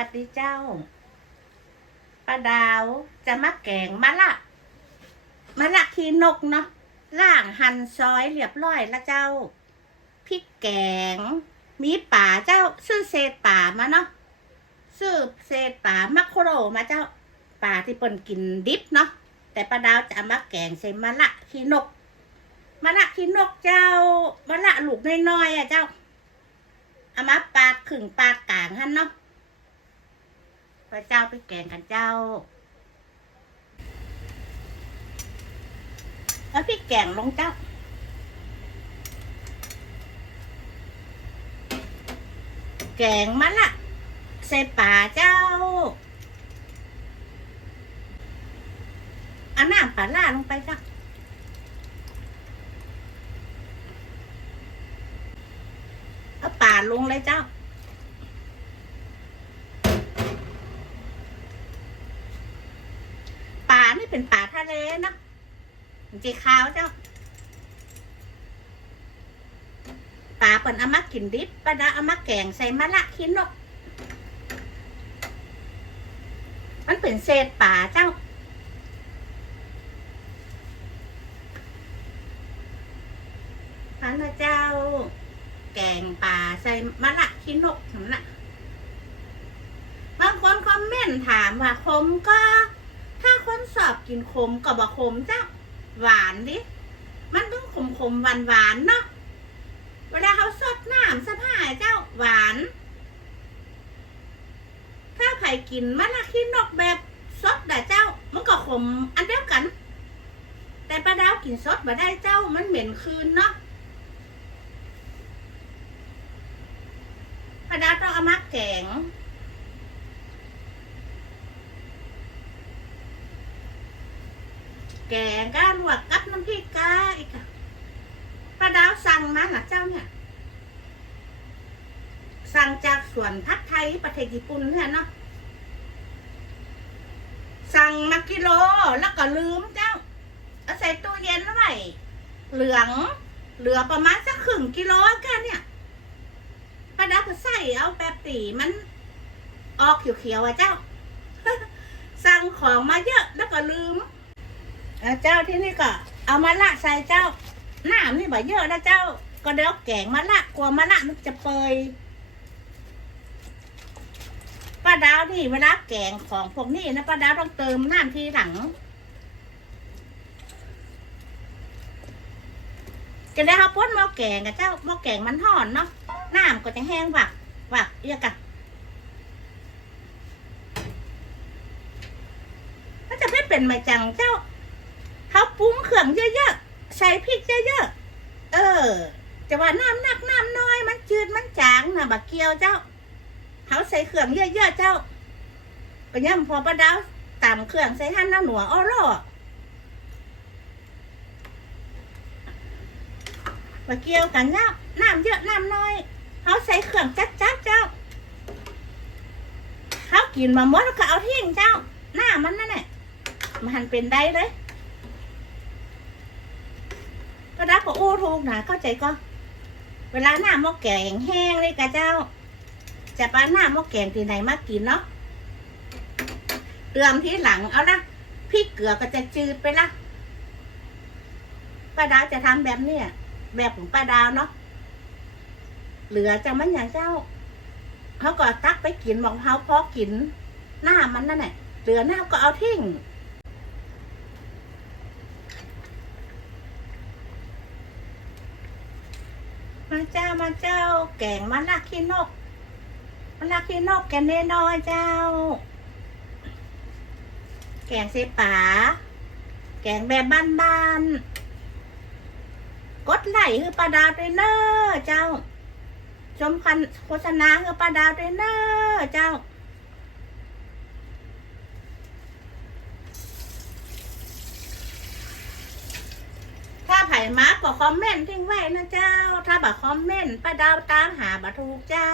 ปัดดีเจ้าป้าดาวจะมาแกงมะละมะละขีนกเนาะล่างหั่นซอยเรียบร้อยล้วเจ้าพริกแกง มีป่าเจ้า ซื้อเศษป่ามาเนาะซื้อเศษป่ามักโคโรมาเจ้าป่าที่เปิ่นกินดิบเนาะแต่ป้าดาวจะมาแกงใส่มะละขีนกมะละขีนกเจ้ามะละลูกน้อยๆอะเจ้าเอามาปาดขึงปาดกลางหันเนาะ พระเจ้าไปแกงกันเจ้า แล้วพี่แกงลงเจ้า แกงมะละใส่ป่าเจ้าเอาน้ำปลาล่าลงไปเจ้าเอาป่าลงเลยเจ้า ป่านี่ เป็นป่าทะเลเนาะจีขาวเจ้าป่าเปิ่นอามากินดิบปลาดาอามาแกงใส่มะละขี้นก มันเป็นเศษป่าเจ้าพันนะเจ้า แกงป่าใส่มะละขี้นกนั่นน่ะบางคนคอมเมนต์ถามว่าคมก็ ถ้าคนสอบกินขมก็บอกขมเจ้าหวานดิมันต้องขมขมหวานหวานเนาะเวลาเขาสดน้ำสะพายเจ้าหวาน ถ้าไผ่กินมะละขี้นกแบบสดแต่เจ้า มันก็ขมอันเดียวกัน แต่ปลาดาวกินสดมาได้เจ้ามันเหม็นคืนเนาะปลาดาวต้องเอามาแกง แกงก้านหัวกับน้ำพริกกาอีกอะป้าดาวสั่งมาหนะเจ้าเนี่ย สั่งจากสวนพัดไทยประเทศญี่ปุ่นเนี่ยเนาะ สั่งมากิโลแล้วก็ลืมเจ้าเอาใส่ตู้เย็นไว้เหลือง เหลือประมาณสักครึ่งกิโลกันเนี่ยป้าดาวก็ใส่เอาแบบตีมันออกเขียวๆอะเจ้า สั่งของมาเยอะแล้วก็ลืม อะเจ้าที่นี่ก็เอามาละใส่เจ้าน้ำนี่บ่เยอะนะเจ้า ก็เดี๋ยวแกงมาละกลัวมาละมันจะเปยป้าดาวนี่เวลาแกงของพวกนี้นะป้าดาวต้องเติมน้ำทีหลังจะได้เขาพ้นหม้อแกงกับเจ้าหม้อแกงมันห่อนเนาะน้ำก็จะแห้งวักวักเยอะกันก็จะไม่เป็นมาจังเจ้า ปรุงเครื่องเยอะๆ ใส่พริกเยอะๆ เออ จะว่าน้ำหนักน้ำน้อย มันจืดมันจางนะบักเกียวเจ้าเขาใส่เครื่องเยอะๆ เจ้าก็ย่ำพอประดาวตามเครื่องใส่หั่นน้ำหนัวอ้อล่อบักเกียวกันน้ำน้ำเยอะน้ำน้อยเขาใส่เครื่องจัดจัดๆเจ้าเขากินมาหมดแล้วก็เอาทิ้งเจ้า หน้ามันนั่นแหละมันเป็นได้เลย ก็ได้ก็อู้ถูกนะเข้าใจก็เวลาหน้าหม้อแกงแห้งเลยกะเจ้า จะปาหน้าหม้อแกงที่ไหนมากินเนาะเติมที่หลังเอานะพริกเกลือก็จะจืดไปละป้าดาวจะทำแบบเนี้ยแบบของป้าดาวเนาะเหลือจะมันอย่างเจ้าเขาก็ตักไปกินบอกเขาพอกิน หน้ามันนั่นแหละเหลือหน้าก็เอาทิ้ง เจ้ามาเจ้า แกงมะละขี้นกมะละขี้นกแกแน่นอยเจ้า แกงเสป๋า แกงแบบบ้านๆกดไหลค์คือปลาดาวด้วยเนอเจ้า ชมคันโฆษณาคือปลาดาวด้วยเนอเจ้า ถ้าไผ่ มาบอกคอมเมนต์ทิ้งไว้นะเจ้า ถ้าบอกคอมเมนต์ป้าดาวตามหาบัถูกเจ้า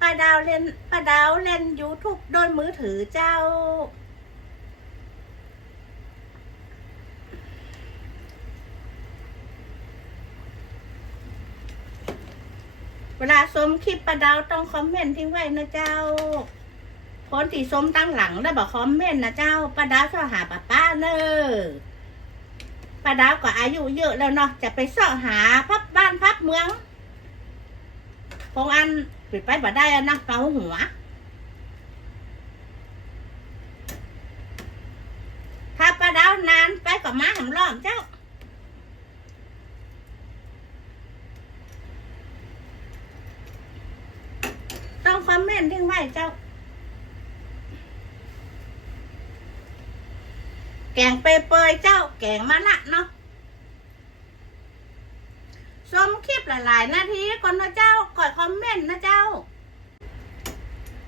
ป้าดาวเล่นป้าดาวเล่นยูทูบโดยมือถือเจ้า เวลาชมคลิปปลาดาวต้องคอมเมนต์ทิ้งไว้นะเจ้าคนที่ชมตั้งหลังแล้วบอกคอมเมนต์นะเจ้าปลาดาวชอบหาป้าป้าเนอะ ปลาดาวก็อายุเยอะแล้วเนาะจะไปเสาะหาพับบ้านพับเมืองคงอันปิดไปบ่ได้อะนะเกาหัวถ้าปลาดาวนานไปกับมาหำล้อมเจ้าต้องคอมเมนต์ทิ้งไว้เจ้า แกงเปเปยเจ้าแกงมะละเนาะชมคลิปหลายๆนาทีก่อนนะเจ้ากดคอมเมนต์นะเจ้า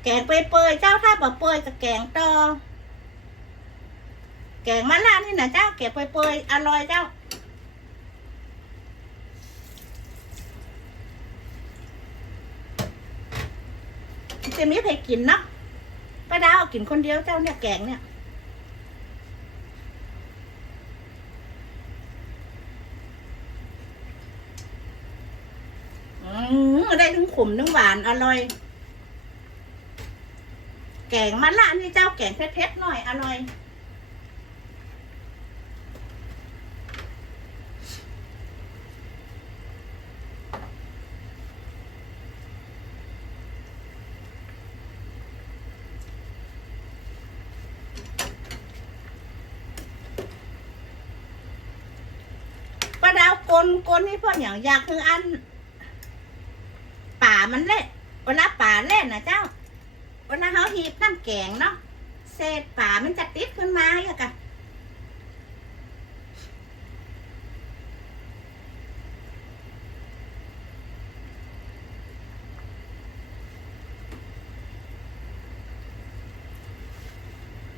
แกงเปเปยเจ้าถ้าบ่เปยกับแกงตอแกงมะละนี่นะเจ้าเก็บเปยๆอร่อยเจ้าจะมีใครกินเนาะป้าดาวกินคนเดียวเจ้าเนี่ยแกงเนี่ย อืมได้ ทั้งขมทั้งหวานอร่อย แกงมะละนี่เจ้าแกงเผ็ดๆหน่อยอร่อยป้าดาวกลกลนี่พ่ออย่างอยากคืออัน มันเละเวลาป่าเล่นนะเจ้าเวลาเขาหีบน้ำแกงเนาะเศษป่ามันจะติดขึ้นมาอย่างกัน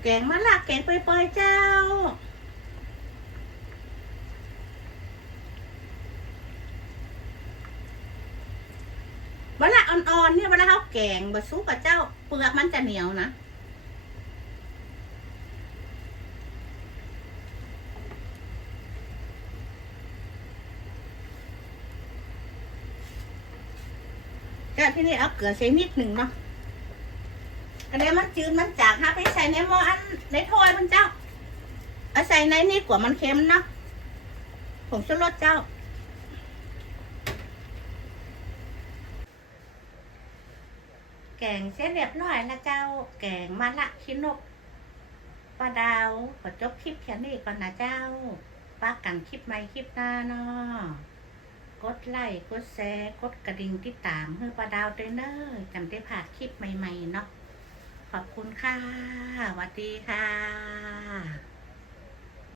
แกงมะละแกงเปยๆเจ้า เวลา อ่อนๆเนี่ยเวลาเขาแกงบะซุกกับเจ้าเปลือกมันจะเหนียวนะก็ที่นี่เอาเกลือใส่นิดหนึ่งเนาะอันนี้มันจืดมันจางฮะไปใส่ในหม้ออันในถ้วยมันเจ้าเอาใส่ในนี่กว่ามันเค็มเนาะผงชูรสเจ้า แกงเสร็จเรียบร้อยแล้วเจ้า แกงมะละชินกปลาดาวขอจบคลิปแค่นี้ก่อนนะเจ้าป้ากันคลิปใหม่คลิปหน้าเนาะกดไลค์กดแชร์กดกระดิ่งติดตามเพื่อปลาดาวด้วยเนอะจำได้ผ่านคลิปใหม่ๆเนาะขอบคุณค่ะสวัสดีค่ะ